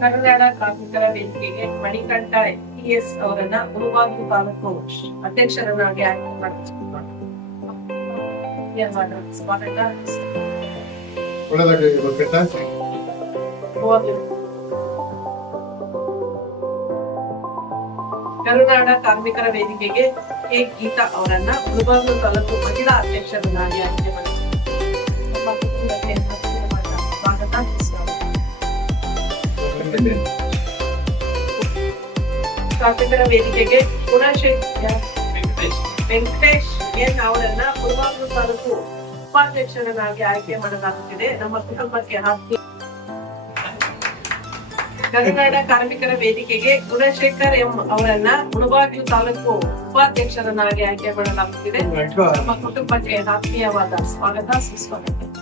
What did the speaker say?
ಕನ್ನಡ ಕಾರ್ಮಿಕರ ವೇದಿಕೆಗೆ ಮಣಿಕಂಠ ಎಸ್ ಅವರನ್ನ ಮುಳುಬಾಗಿಲು ತಾಲೂಕು ಅಧ್ಯಕ್ಷರನ್ನಾಗಿ ಆಯ್ಕೆ ಮಾಡಿದ್ದಾರೆ. ಕರುನಾಡ ಕಾರ್ಮಿಕರ ವೇದಿಕೆಗೆ ಕೆ ಗೀತಾ ಅವರನ್ನ ಮುಳುಬಾಗಿಲು ತಾಲೂಕು ಮಹಿಳಾ ಅಧ್ಯಕ್ಷರನ್ನಾಗಿ ಆಯ್ಕೆ ಮಾಡಿದ್ದಾರೆ. ಸ್ವಾಗತ. ಕಾರ್ಮಿಕರ ವೇದಿಕೆಗೆ ಗುಣಶೇಖರ್ ವೆಂಕಟೇಶ್ ಎನ್ ಅವರನ್ನ ಮುಳುಬಾಗಿಲು ತಾಲೂಕು ಉಪಾಧ್ಯಕ್ಷರನ್ನಾಗಿ ಆಯ್ಕೆ ಮಾಡಲಾಗುತ್ತಿದೆ. ನಮ್ಮ ಕುಟುಂಬಕ್ಕೆ ಹಾಕಿ. ಕರುನಾಡ ಕಾರ್ಮಿಕರ ವೇದಿಕೆಗೆ ಗುಣಶೇಖರ್ ಎಂ ಅವರನ್ನ ಮುಳುಬಾಗಿಲು ತಾಲೂಕು ಉಪಾಧ್ಯಕ್ಷರನ್ನಾಗಿ ಆಯ್ಕೆ ಮಾಡಲಾಗುತ್ತಿದೆ. ನಮ್ಮ ಕುಟುಂಬಕ್ಕೆ ಆತ್ಮೀಯವಾದ ಸ್ವಾಗತ ಸುಸ್ವಾಗತ.